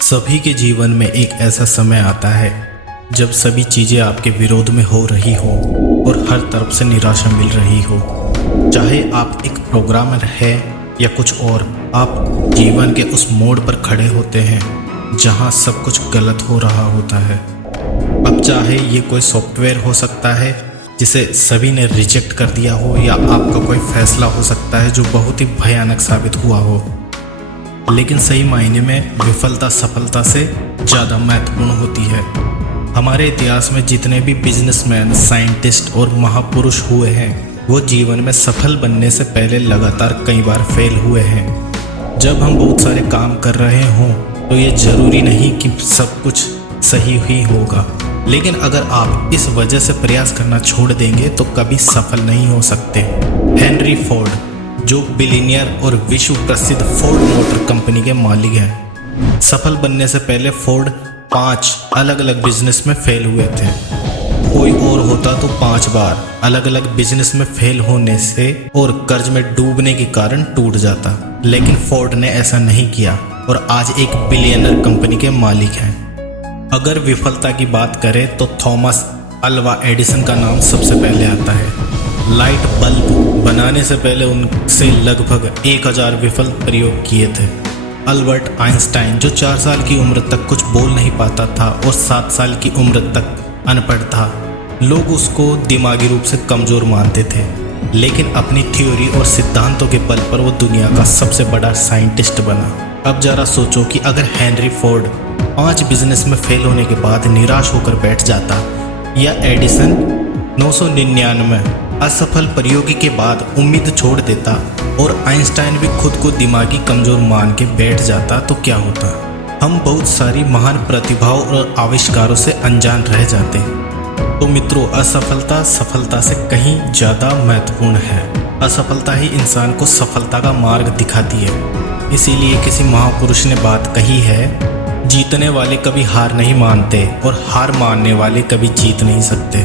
सभी के जीवन में एक ऐसा समय आता है जब सभी चीज़ें आपके विरोध में हो रही हो और हर तरफ से निराशा मिल रही हो। चाहे आप एक प्रोग्रामर है या कुछ और, आप जीवन के उस मोड़ पर खड़े होते हैं जहां सब कुछ गलत हो रहा होता है। अब चाहे ये कोई सॉफ्टवेयर हो सकता है जिसे सभी ने रिजेक्ट कर दिया हो, या आपका कोई फैसला हो सकता है जो बहुत ही भयानक साबित हुआ हो। लेकिन सही मायने में विफलता सफलता से ज़्यादा महत्वपूर्ण होती है। हमारे इतिहास में जितने भी बिजनेसमैन, साइंटिस्ट और महापुरुष हुए हैं, वो जीवन में सफल बनने से पहले लगातार कई बार फेल हुए हैं। जब हम बहुत सारे काम कर रहे हों तो ये ज़रूरी नहीं कि सब कुछ सही ही होगा, लेकिन अगर आप इस वजह से प्रयास करना छोड़ देंगे तो कभी सफल नहीं हो सकते। हेनरी फोर्ड, जो बिलियनियर और विश्व प्रसिद्ध फोर्ड मोटर कंपनी के मालिक हैं, सफल बनने से पहले फोर्ड 5 अलग अलग बिजनेस में फेल हुए थे। कोई और होता तो 5 बार अलग अलग बिजनेस में फेल होने से और कर्ज में डूबने के कारण टूट जाता, लेकिन फोर्ड ने ऐसा नहीं किया और आज एक बिलियनर कंपनी के मालिक हैं। अगर विफलता की बात करें तो थॉमस अल्वा एडिसन का नाम सबसे पहले आता है। लाइट बल्ब बनाने से पहले उनसे लगभग 1000 विफल प्रयोग किए थे। अल्बर्ट आइंस्टाइन, जो 4 साल की उम्र तक कुछ बोल नहीं पाता था और 7 साल की उम्र तक अनपढ़ था, लोग उसको दिमागी रूप से कमज़ोर मानते थे, लेकिन अपनी थ्योरी और सिद्धांतों के बल पर वो दुनिया का सबसे बड़ा साइंटिस्ट बना। अब ज़रा सोचो कि अगर हेनरी फोर्ड 5 बिजनेस में फेल होने के बाद निराश होकर बैठ जाता, या एडिसन 999 असफल प्रयोग के बाद उम्मीद छोड़ देता, और आइंस्टाइन भी खुद को दिमागी कमज़ोर मान के बैठ जाता, तो क्या होता? हम बहुत सारी महान प्रतिभाओं और आविष्कारों से अनजान रह जाते। तो मित्रों, असफलता सफलता से कहीं ज़्यादा महत्वपूर्ण है। असफलता ही इंसान को सफलता का मार्ग दिखाती है। इसीलिए किसी महापुरुष ने बात कही है, जीतने वाले कभी हार नहीं मानते और हार मानने वाले कभी जीत नहीं सकते।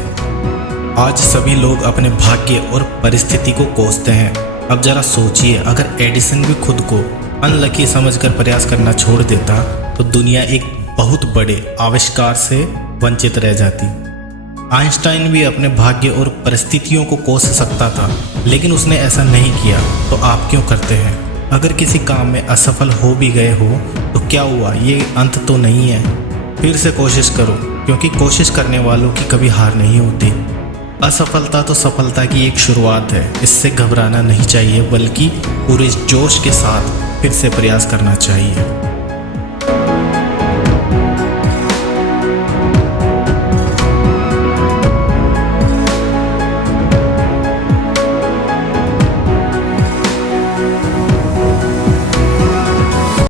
आज सभी लोग अपने भाग्य और परिस्थिति को कोसते हैं। अब जरा सोचिए, अगर एडिसन भी खुद को अनलकी समझकर प्रयास करना छोड़ देता तो दुनिया एक बहुत बड़े आविष्कार से वंचित रह जाती। आइंस्टाइन भी अपने भाग्य और परिस्थितियों को कोस सकता था, लेकिन उसने ऐसा नहीं किया। तो आप क्यों करते हैं? अगर किसी काम में असफल हो भी गए हो तो क्या हुआ, ये अंत तो नहीं है। फिर से कोशिश करो, क्योंकि कोशिश करने वालों की कभी हार नहीं होती। असफलता तो सफलता की एक शुरुआत है। इससे घबराना नहीं चाहिए, बल्कि पूरे जोश के साथ फिर से प्रयास करना चाहिए।